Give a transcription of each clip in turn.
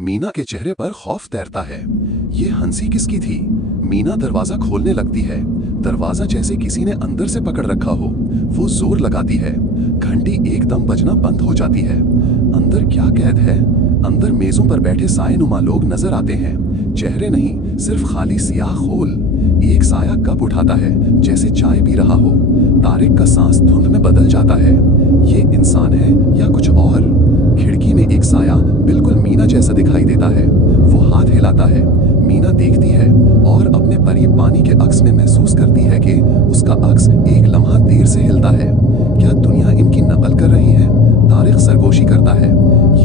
मीना के चेहरे पर खौफ तैरता है। ये हंसी किसकी थी? मीना दरवाजा खोलने लगती है। दरवाजा जैसे किसी ने अंदर से पकड़ रखा हो। वो जोर लगाती है। घंटी एकदम बजना बंद हो जाती है। अंदर क्या कैद है? अंदर मेजों पर बैठे साए नुमा लोग नजर आते हैं। चेहरे नहीं, सिर्फ खाली सियाह खोल। एक साया कप उठाता है जैसे चाय पी रहा हो। तारिक का सांस धुंध में बदल जाता है। ये इंसान है या कुछ और? खिड़की में एक साया बिल्कुल मीना जैसा दिखाई देता है। वो हाथ हिलाता है। मीना देखती है और अपने करीब पानी के अक्स में महसूस करती है कि उसका अक्स एक लम्हा देर से हिलता है। क्या दुनिया इनकी नकल कर रही है? तारिक सरगोशी करता है।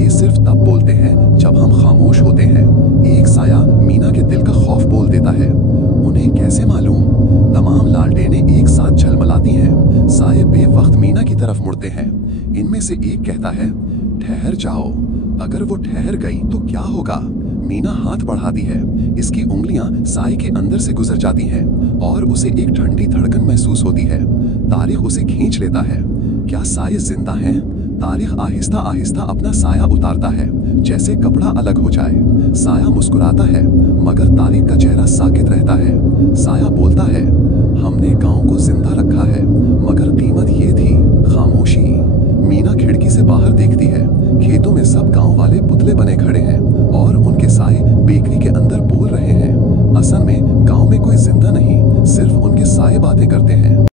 ये सिर्फ तब बोलते हैं जब हम खामोश होते हैं। एक साया मीना के दिल का खौफ बोल देता है। उन्हें कैसे मालूम? तमाम लालटेनें एक साथ झलमलाती हैं। साये बेवक्त मीना की तरफ मुड़ते हैं। इनमें से एक कहता है, ठहर जाओ। अगर वो ठहर गई तो क्या होगा? मीना हाथ बढ़ाती है। इसकी उंगलियां साए के अंदर से गुजर जाती हैं और उसे एक ठंडी धड़कन महसूस होती है। तारिक उसे खींच लेता है। क्या साए जिंदा हैं? तारिक आहिस्ता आहिस्ता अपना साया उतारता है, जैसे कपड़ा अलग हो जाए। साया मुस्कुराता है, मगर तारिक का चेहरा साकित रहता है। साया बोलता है, हमने गांव को जिंदा रखा है, मगर कीमत ये थी, खामोशी। मीना खिड़की से बाहर देखती है। खेतों में सब गांव वाले पुतले बने खड़े हैं और उनके साए बेकरी के अंदर बोल रहे हैं। असल में गांव में कोई जिंदा नहीं, सिर्फ उनके साए बातें करते हैं।